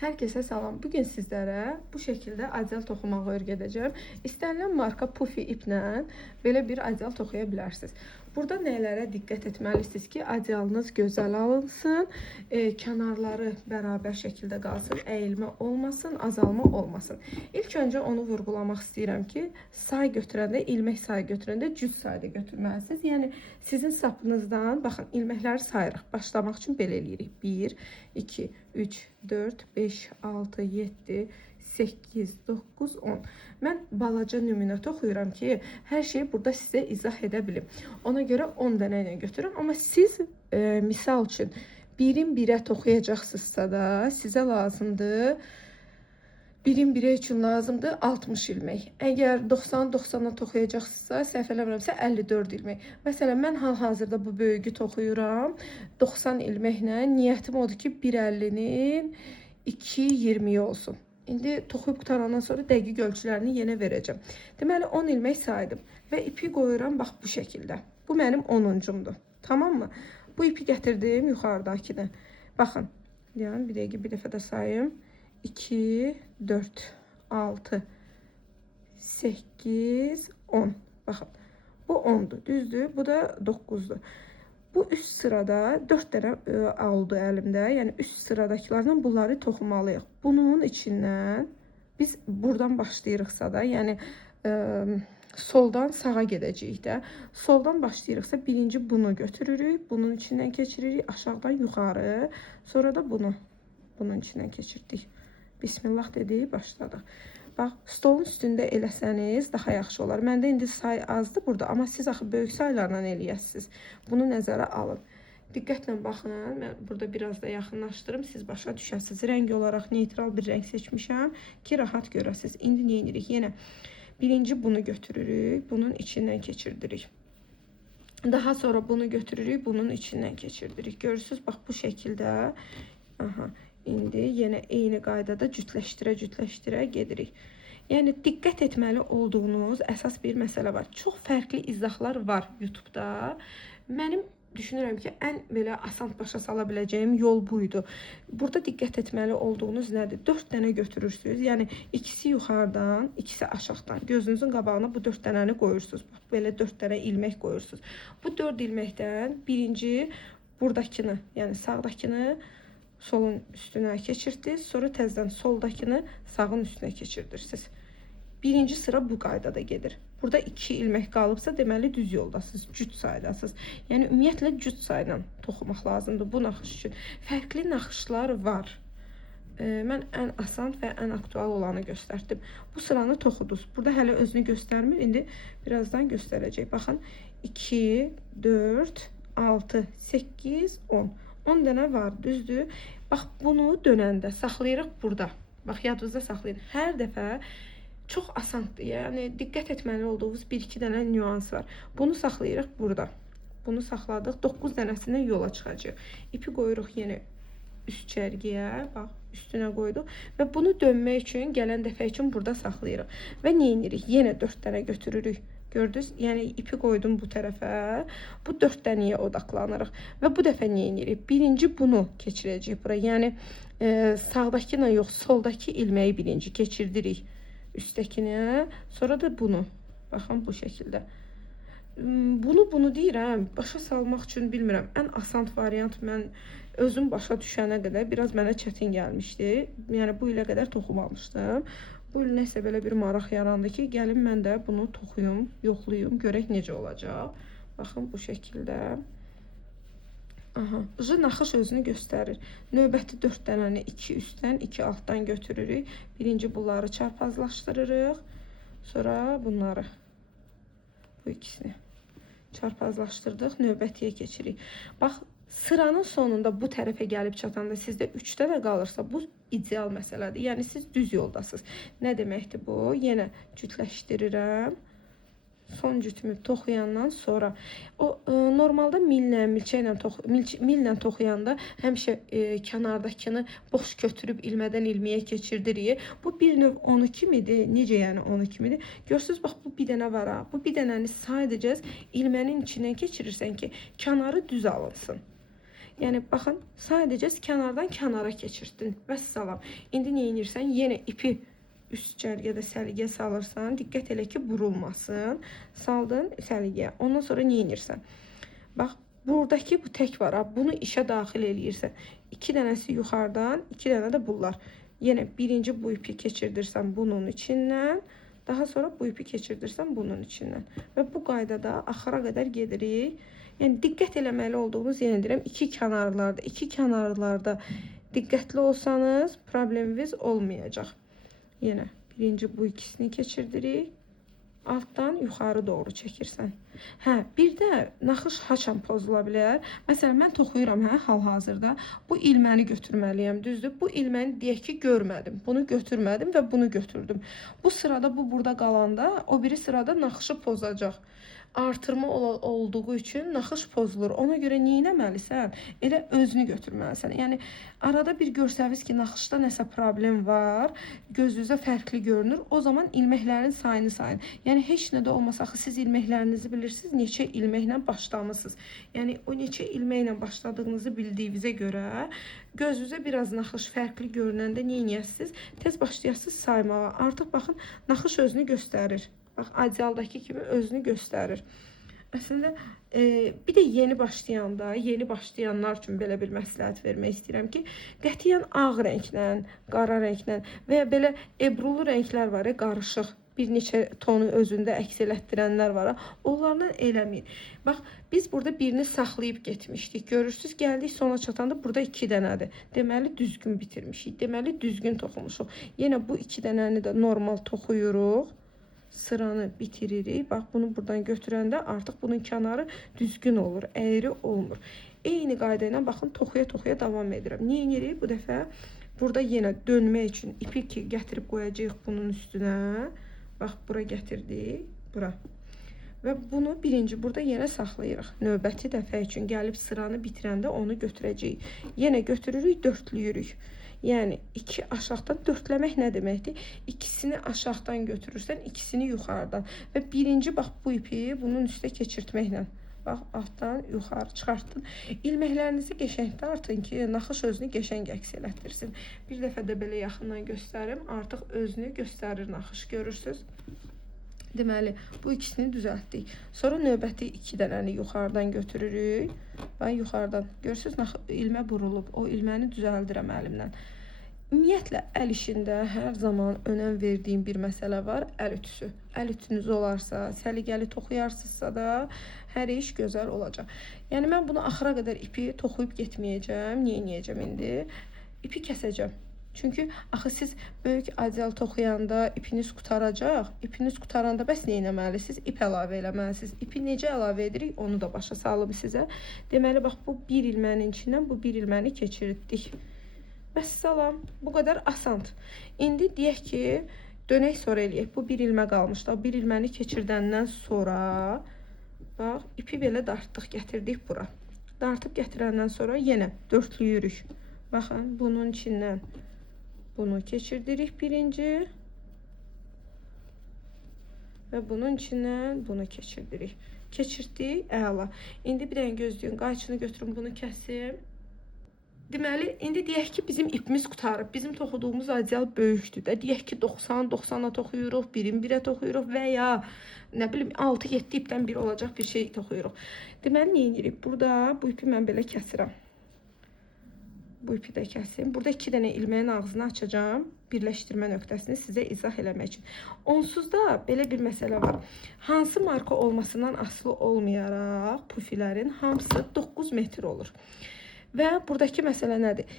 Herkese salam. Bugün sizlərə bu şəkildə adyal toxumağı öyrədəcəm. İstənilən marka pufi iplə belə bir adyal toxuya bilərsiniz. Burada nələrə diqqət etməlisiniz ki, adyalınız gözəl alınsın, kənarları bərabər şəkildə qalsın, əyilmə olmasın, azalma olmasın. İlk öncə onu vurğulamaq istəyirəm ki, say götürəndə, ilmək sayı götürəndə cüt sayda götürməlisiniz. Yəni sizin sapınızdan, baxın, ilməkləri sayırıq. Başlamaq üçün belə eləyirik. 1, 2, 3, 4, 5, 6, 7, 8, 9, 10. Mən balaca nümunə toxuyuram ki, hər şeyi burada sizə izah edə bilim. Ona görə 10 dənə ilə götürün. Amma siz misal üçün birin birə toxuyacaqsınızsa da sizə lazımdır. Birin birə üçün lazımdır 60 ilmək. Əgər 90-90'a toxuyacaqsınızsa, səhv eləmirəmsə 54 ilmək. Məsələn, mən hal-hazırda bu böyüyü toxuyuram 90 ilməklə. Niyyətim odur ki, 1.50'nin 2.20'yi olsun. İndi toxuyub qutarandan sonra dəqiq ölçülərini yenə verəcəm. Deməli 10 ilmək saydım və ipi qoyuram bax bu şəkildə. Bu mənim 10'uncumdur. Tamam mı? Bu ipi gətirdim yuxarıdakını. Baxın. Yəni bir dəqiqə bir dəfə də sayım. 2, 4, 6, 8, 10. Baxın. Bu 10'dur. Düzdür? Bu da 9'dur. Bu üst sırada 4 dənə oldu əlimdə. Yəni üst sıradakılardan bunları toxumalıyıq. Bunun içindən biz buradan başlayırıqsa da, yəni soldan sağa gedəcəyik də. Soldan başlayırıqsa birinci bunu götürürük, bunun içindən keçiririk, aşağıdan yuxarı, sonra da bunu bunun içindən keçirdik. Bismillah dedik, başladıq. Bax, stolun üstündə eləsəniz daha yaxşı olar. Məndə indi say azdır burada, amma siz axı böyük saylarla eləyəsiniz. Bunu nəzərə alın. Diqqətlə baxın, mən burada biraz da yaxınlaşdırım, siz başa düşəsiniz. Rəng olaraq neytral bir rəng seçmişəm ki, rahat görəsiniz. İndi nə edirik? Yenə birinci bunu götürürük, bunun içindən keçirdirik. Daha sonra bunu götürürük, bunun içindən keçirdirik. Görürsünüz, bax bu şəkildə. Aha. İndi yenə eyni qaydada cütləşdirə gedirik. Yəni diqqət etməli olduğunuz əsas bir məsələ var. Çox fərqli izahlar var YouTube'da. Mənim düşünürəm ki, ən belə asan başa sala biləcəyim yol buydu. Burada diqqət etməli olduğunuz nədir? 4 dənə götürürsünüz. Yəni ikisi yuxarıdan, ikisi aşağıdan. Gözünüzün qabağına bu 4 dənəni qoyursunuz. Bax, belə 4 dənə ilmək qoyursunuz. Bu 4 ilməkdən birinci buradakını, yəni sağdakını solun üstünə keçirdiniz, sonra təzədən soldakını sağın üstünə keçirirsiniz. Birinci sıra bu qaydada gedir. Burada 2 ilmək qalıbsa, deməli düz yoldasınız, cüt saydasınız. Yəni ümumiyyətlə cüt sayla toxumaq lazımdır bu naxış üçün. Fərqli naxışlar var. Mən ən asan və ən aktual olanı göstərdim. Bu sıranı toxudunuz. Burada hələ özünü göstərmir, indi birazdan göstərəcək. Baxın, 2, 4, 6, 8, 10. 10 dənə var, düzdür? Bax, bunu dönəndə saxlayırıq burada. Bax, yadınızda saxlayın. Hər dəfə çox asandır. Yəni, diqqət etməli olduğunuz 1-2 dənə nüans var. Bunu saxlayırıq burada. Bunu saxladıq. 9 dənəsindən yola çıxacaq. İpi qoyuruq yenə üst çərgiyə. Bax, üstünə qoyduq. Və bunu dönmək üçün, gələn dəfə üçün burada saxlayırıq. Və nə edirik? Yenə 4 dənə götürürük. Gördünüz? Yəni ipi qoydum bu tərəfə. Bu 4 dənəyə odaqlanırıq. Və bu dəfə nə edirik? Birinci bunu keçirəcəyik bura. Yəni sağdakına yox, soldakı ilməyi birinci keçirdirik üstdəkinə. Sonra da bunu. Baxın bu şəkildə. Bunu deyirəm, başa salmaq üçün bilmirəm. Ən asan variant mən özüm başa düşənə qədər biraz mənə çətin gəlmişdi. Yəni bu ilə qədər toxumamışdım. Bu il nəsə belə bir maraq yarandı ki, gəlin mən də bunu toxuyum, yoxlayım, görək necə olacaq. Baxın bu şəkildə. Aha, naxış özünü göstərir. Növbəti 4 dənəni 2 üstdən, 2 altdan götürürük. Birinci bunları çarpazlaşdırırıq. Sonra bunları, bu ikisini çarpazlaşdırdıq, növbətiyə keçirik. Bax, sıranın sonunda bu tərəfə gəlib çatanda sizdə 3 dənə qalırsa, bu ideal məsələdir. Yəni siz düz yoldasınız. Nə deməkdir bu? Yenə cütləşdirirəm. Son cütümü toxuyandan sonra o normalda millə toxuyanda həmişə kənardakını boş götürüb ilmədən ilməyə keçirdirik. Bu bir növ 12 midir? Necə yəni 12 midir? Görürsüz, bax bu bir dənə var ha. Bu bir dənəni sadəcə ilmənin içindən keçirirsən ki, kənarı düz alınsın. Yəni baxın, sadəcə kənardan kənara keçirdin. Vəssalam. İndi nə edirsən? Yenə ipi üst cərgədə səliqəyə salırsan. Diqqət elə ki, burulmasın. Saldın səliqəyə. Ondan sonra nə edirsən? Bax, buradakı bu tək var. Bunu işə daxil eləyirsən. 2 dənəsi yuxarıdan, 2 dənə də bunlar. Yenə birinci bu ipi keçirdirsən bunun içindən. Daha sonra bu ipi keçirdirsən bunun içindən. Və bu qaydada axıra qədər gedirik. Yəni diqqət eləməli olduğunuz, yenə deyirəm, iki kənarlarda diqqətli olsanız probleminiz olmayacaq. Yenə birinci bu ikisini keçirdirik. Altdan yuxarı doğru çəkirsən. Hə, bir də naxış haçan pozula bilər. Məsələn, mən toxuyuram hal-hazırda. Bu ilməni götürməliyəm, düzdür? Bu ilməni deyək ki, görmədim. Bunu götürmədim və bunu götürdüm. Bu sırada bu burada qalanda, o biri sırada naxışı pozacaq. Artırma olduğu üçün naxış pozulur. Ona görə nə etməlisən? Elə özünü götürməlisən. Yəni arada bir görsəniz ki, naxışda nəsə problem var, gözünüzə fərqli görünür. O zaman ilməklərin sayını sayın. Yəni heç nə də olmasa, axı siz ilməklərinizi bilirsiniz, neçə ilməklə başlamısınız. Yəni o neçə ilməklə başladığınızı bildiyinizə görə gözünüzə biraz naxış fərqli görünəndə nə edəsiniz? Tez başlayasınız saymağa. Artıq baxın, naxış özünü göstərir. Bax, adyaldakı kimi özünü göstərir. Əslində, bir də yeni başlayanlar üçün belə bir məsləhət vermək istəyirəm ki, qətiyyən ağ rənglə, qara rənglə və ya belə ebrulu rənglər var, qarışıq. Bir neçə tonu özündə əks elətdirənlər var. Onlarla eləməyin. Bax, biz burada birini saxlayıb getmişdik. Görürsünüz, gəldik sona çatanda burada 2 dənədir. Deməli, düzgün bitirmişik. Deməli, düzgün toxumuşuq. Yenə bu 2 dənəni də normal toxuyuruq. Sıranı bitiririk. Bax, bunu buradan götürəndə artıq bunun kənarı düzgün olur, əyri olmur. Eyni qayda ilə baxın, toxuya davam edirəm. Nə edirik? Bu dəfə burada yenə dönmək üçün ipi ki, gətirib qoyacağıq bunun üstünə. Bax, bura gətirdik, bura. Və bunu birinci burada yenə saxlayırıq. Növbəti dəfə üçün gəlib sıranı bitirəndə onu götürəcəyik. Yenə götürürük, dörtlüyürük. Yəni, 2 aşağıdan dörtləmək nə deməkdir? İkisini aşağıdan götürürsən, ikisini yuxarıdan. Və birinci, bax, bu ipi bunun üstə keçirtməklə. Bax, altdan yuxarı çıxartdın. İlməklərinizi qəşəng dartın ki, naxış özünü qəşəng əks elətdirsin. Bir dəfə də belə yaxından göstərim. Artıq özünü göstərir naxış, görürsünüz. Deməli, bu ikisini düzəltdik. Sonra növbəti 2 dənəni yuxarıdan götürürük. Bax, yuxarıdan. Görürsünüz, ilmə burulub. O ilməni düzəldirəm əlimlə. Ümumiyyətlə, əl işində hər zaman önəm verdiyim bir məsələ var, əl ütüsü. Əl ütünüz olarsa, səliqəli toxuyarsınızsa da hər iş gözəl olacaq. Yəni, mən bunu axıra qədər ipi toxuyub getməyəcəm. Niyə edəcəm indi? İpi kəsəcəm. Çünki axı siz böyük adyal toxuyanda ipiniz qutaracaq. İpiniz qutaranda bəs nə etməlisiniz? İp əlavə eləməlisiniz. İpi necə əlavə edirik? Onu da başa salım sizə. Deməli, bax, bu bir ilmənin içindən bu bir ilməni keçirdik. Vəssalam, bu qədər asandır. İndi deyək ki, dönək sonra eləyək. Bu bir ilmə qalmışdı. Bir ilməni keçirdəndən sonra, bax, ipi belə dartdıq, gətirdik bura. Dartıb gətirəndən sonra yenə dörtlüyürük. Baxın, bunun içindən bunu keçirdirik birinci. Və bunun içindən bunu keçirdirik. Keçirdik, əla. İndi bir dənə gözləyin, qayçını götürün, bunu kəsim. Deməli, indi deyək ki, bizim ipimiz qutarıb. Bizim toxuduğumuz adyal böyükdür də. Deyək ki, 90-90'a toxuyuruq, 1-1'ə toxuyuruq və ya nə bilim 6-7 ipdən biri olacaq bir şey toxuyuruq. Deməli, nə edirik? Burada bu ipi mən belə kəsirəm. Bu ipi də kəsim. Burada 2 dənə ilməyin ağzını açacağım. Birləşdirmə nöqtəsini sizə izah eləmək üçün. Onsuz da belə bir məsələ var. Hansı marka olmasından asılı olmayaraq pufilərin hamısı 9 metr olur. Və buradakı məsələ nədir?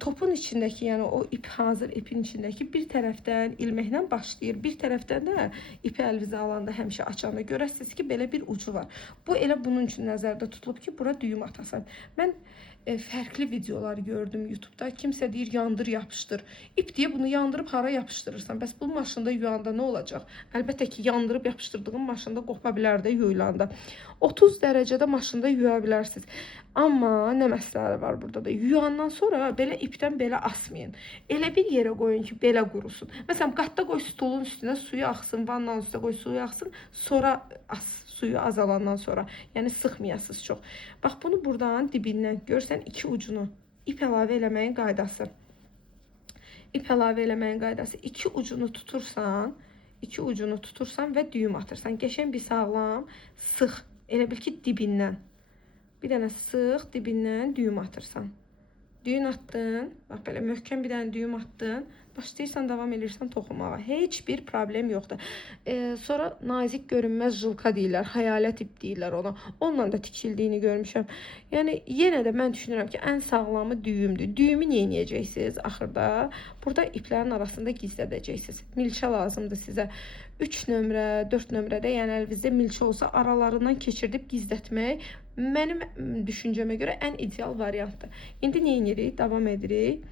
Topun içindəki, yəni o ip hazır ipin içindəki bir tərəfdən ilməklə başlayır. Bir tərəfdən də ipi əlinizə alanda həmişə açanda görəsiniz ki, belə bir ucu var. Bu elə bunun üçün nəzərdə tutulub ki, bura düyüm atasan. Mən fərqli videolar gördüm YouTube'da. Kimsə deyir, yandır, yapışdır. İp deyə bunu yandırıb hara yapışdırırsan? Bəs bu maşında yuyanda nə olacaq? Əlbəttə ki, yandırıb yapışdırdığın maşında qopa bilər də yuyulanda. 30 dərəcədə maşında yuya bilərsiniz. Amma nə məsələ var burada da? Yuyandan sonra belə ipdən belə asmayın. Elə bir yerə qoyun ki, belə qurusun. Məsələn, qatda qoy stolun üstünə suyu axsın, vannanın üstünə qoy suyu axsın, sonra as, suyu azalandan sonra. Yəni sıxmayasınız çox. Bax bunu buradan dibindən görsən iki ucunu ip əlavə eləməyin qaydası. İp əlavə eləməyin qaydası. İki ucunu tutursan və düyüm atırsan. Qəşəng bir sağlam sıx. Elə bil ki dibindən. Bir dənə sıx dibindən düyüm atırsan. Düyün attın. Bax belə möhkəm bir dənə düyüm attın. Başlayırsan davam edirsən toxumağa. Heç bir problem yoxdur. Sonra nazik görünməz jılka deyirlər. Xəyalət ip deyirlər ona. Onunla da tikildiyini görmüşəm. Yəni yenə də mən düşünürəm ki, ən sağlamı düyümdür. Düyümü nə edəcəksiniz axırda? Burada iplərin arasında gizlədəcəksiniz. Milçə lazımdır sizə. 3 nömrə, 4 nömrədə, yəni əlinizdə milçə olsa aralarından keçirdib gizlətmək mənim düşüncəmə görə ən ideal variantdır. İndi nə edirik? Davam edirik.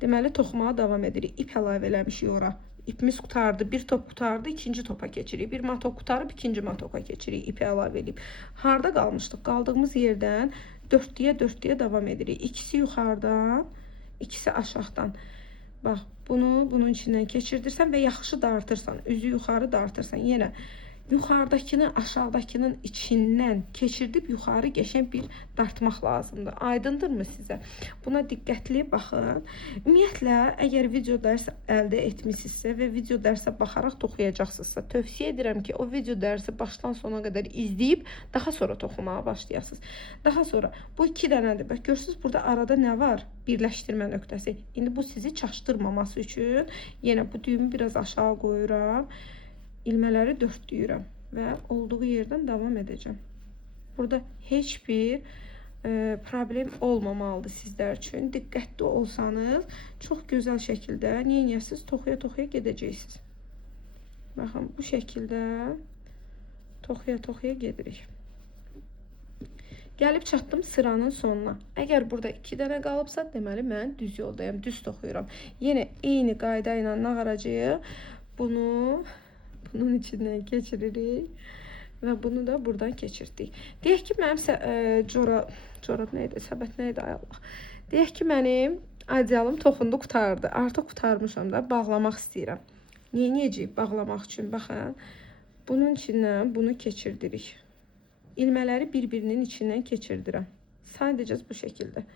Deməli toxumağa davam edirik. İp əlavə eləmişik ora. İpimiz qutardı, bir top qutardı, ikinci topa keçirik. Bir matok qutarıb, ikinci matoka keçirik. İpi əlavə edib. Harda qalmışdıq? Qaldığımız yerdən dörtlüyə davam edirik. İkisi yuxarıdan, ikisi aşağıdan. Bax, bunu bunun içindən keçirdirsən və yaxşı dartırsan, üzü yuxarı dartırsan. Yenə yuxarıdakını aşağıdakının içindən keçirdib yuxarı qəşəng bir dartmaq lazımdır. Aydındırmı sizə? Buna diqqətli baxın. Ümumiyyətlə, əgər video dərs əldə etmisinizsə və video dərsə baxaraq toxuyacaqsınızsa, tövsiyə edirəm ki, o video dərsi başdan sona qədər izləyib, daha sonra toxumağa başlayasınız. Daha sonra bu iki dənədir. Bax, görürsünüz, burada arada nə var? Birləşdirmə nöqtəsi. İndi bu sizi çaşdırmaması üçün yenə bu düyümü biraz aşağı qoyuram. İlmələri dörtlüyürəm və olduğu yerdən davam edəcəm. Burada heç bir problem olmamalıdır sizlər üçün. Diqqətli olsanız, çox gözəl şəkildə neyəsiz toxuya gedəcəksiniz. Baxın, bu şəkildə toxuya gedirik. Gəlib çatdım sıranın sonuna. Əgər burada 2 dənə qalıbsa, deməli mən düz yoldayım, düz toxuyuram. Yenə eyni qayda ilə nə qaracağıq? Bunun içindən keçiririk və bunu da buradan keçirdik. Deyək ki, mənim corab neydi, səbət neydi, ay Allah. Deyək ki, mənim adyalım toxundu, qutardı. Artıq qutarmışam da, bağlamaq istəyirəm. Neyəcəyik bağlamaq üçün? Baxın, bunun içindən bunu keçirdirik. İlmələri bir-birinin içindən keçirdirəm. Sadəcə bu şəkildə.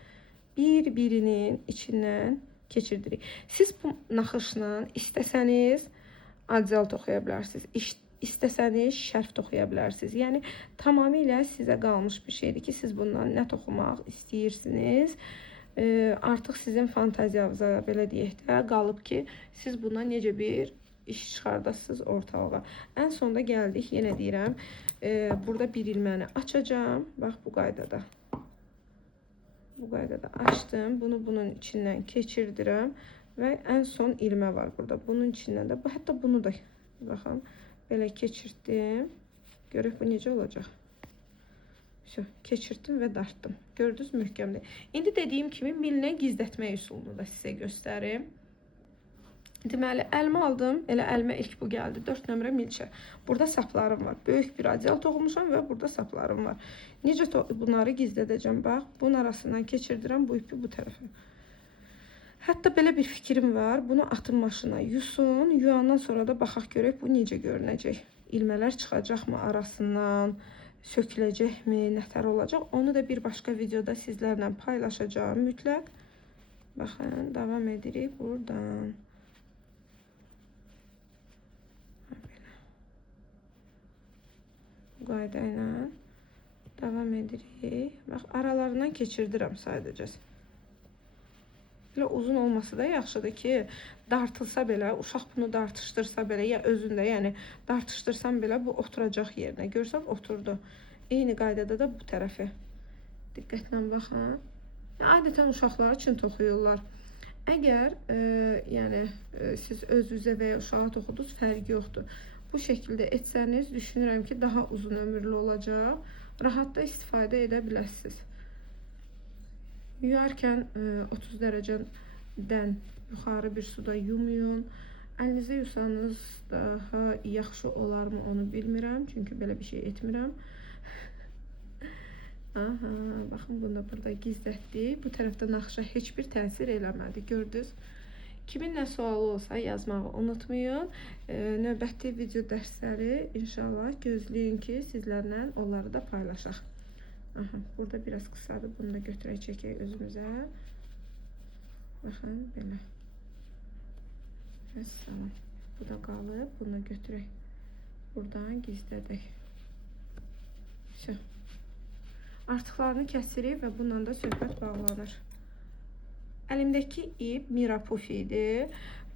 Bir-birinin içindən keçirdirik. Siz bu naxışla istəsəniz adyal toxuya bilərsiniz. İstəsəniz şərf toxuya bilərsiniz. Yəni tamamilə sizə qalmış bir şeydir ki, siz bundan nə toxumaq istəyirsiniz. Artıq sizin fantaziyanıza belə deyək də qalıb ki, siz bundan necə bir iş çıxardasınız ortalığa. Ən sonda gəldik, yenə deyirəm, burada bir ilməni açacağım. Bax, bu qaydada. Bu qaydada açdım. Bunu bunun içindən keçirdirəm. Və ən son ilmə var burada. Bunun içindən də, hətta bunu da, baxın, belə keçirtdim. Görək bu necə olacaq. Keçirtdim və dartdım. Gördünüz, möhkəmdir. İndi dediyim kimi milinə gizlətmək üsulunu da sizə göstərim. Deməli, əlmə aldım. Elə əlmə ilk bu gəldi. 4 nömrə milçə. Burada saplarım var. Böyük bir adyal toxumuşam və burada saplarım var. Necə bunları gizlədəcəm? Bax, bunun arasından keçirdirəm bu ipi bu tərəfə. Hətta belə bir fikrim var. Bunu atın maşına yusun. Yuyandan sonra da baxaq görək bu necə görünəcək. İlmələr çıxacaqmı arasından, söküləcəkmi, nətər olacaq. Onu da bir başqa videoda sizlərlə paylaşacağım mütləq. Baxın, davam edirik buradan. Bu qayda ilə davam edirik. Bax, aralarından keçirdirəm sadəcə. Belə uzun olması da yaxşıdır ki, dartılsa belə, uşaq bunu dartışdırsa belə, ya özündə, yəni dartışdırsam belə bu oturacaq yerinə. Görsən, oturdu. Eyni qaydada da bu tərəfi. Diqqətlə baxın. Adətən uşaqlar üçün toxuyurlar. Əgər siz öz-üzə və ya uşağa toxudunuz, fərqi yoxdur. Bu şəkildə etsəniz, düşünürəm ki, daha uzun ömürlü olacaq. Rahat da istifadə edə bilərsiniz. Yuyarkən 30 dərəcədən yuxarı bir suda yumayın. Əlinizə yusanız daha yaxşı olarmı onu bilmirəm. Çünki belə bir şey etmirəm. Aha, baxın bunu da burada gizlətdik. Bu tərəfdə naxışa heç bir təsir eləmədi. Gördünüz? Kimin nə sualı olsa yazmağı unutmayın. Növbəti video dərsləri inşallah gözləyin ki, sizlərlə onları da paylaşaq. Aha, burada biraz qısadır. Bunu da götürək çəkək özümüzə. Baxın, belə. Vəssalam. Bu da qalıb. Bunu da götürək. Buradan gizlədək. Все. Artıqlarını kəsirik və bununla da söhbət bağlanır. Əlimdəki ip Mira Pufi idi.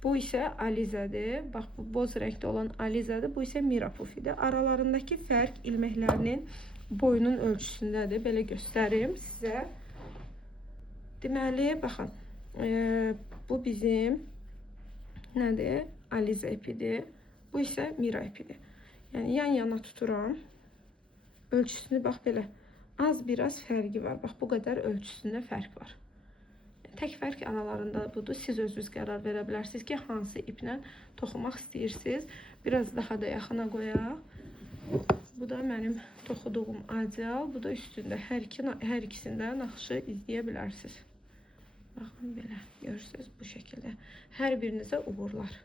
Bu isə Alizədir. Bax, bu boz rəngdə olan Alizədir. Bu isə Mira Pufidir. Aralarındakı fərq ilməklərinin boyunun ölçüsündədir. Belə göstərim sizə. Deməli, baxın. Bu bizim nədir? Alizə ipidir. Bu isə Mira ipidir. Yəni, yan-yana tuturam. Ölçüsünü, bax, belə. Az biraz fərqi var. Bax, bu qədər ölçüsündə fərq var. Tək fərq aralarında budur. Siz özünüz qərar verə bilərsiniz ki, hansı iplə toxumaq istəyirsiniz. Biraz daha da yaxına qoyaq. Bu da mənim toxuduğum adial. Bu da üstündə. Hər ikisində naxışı izləyə bilərsiniz. Baxın, belə. Görürsünüz bu şəkildə. Hər birinizə uğurlar.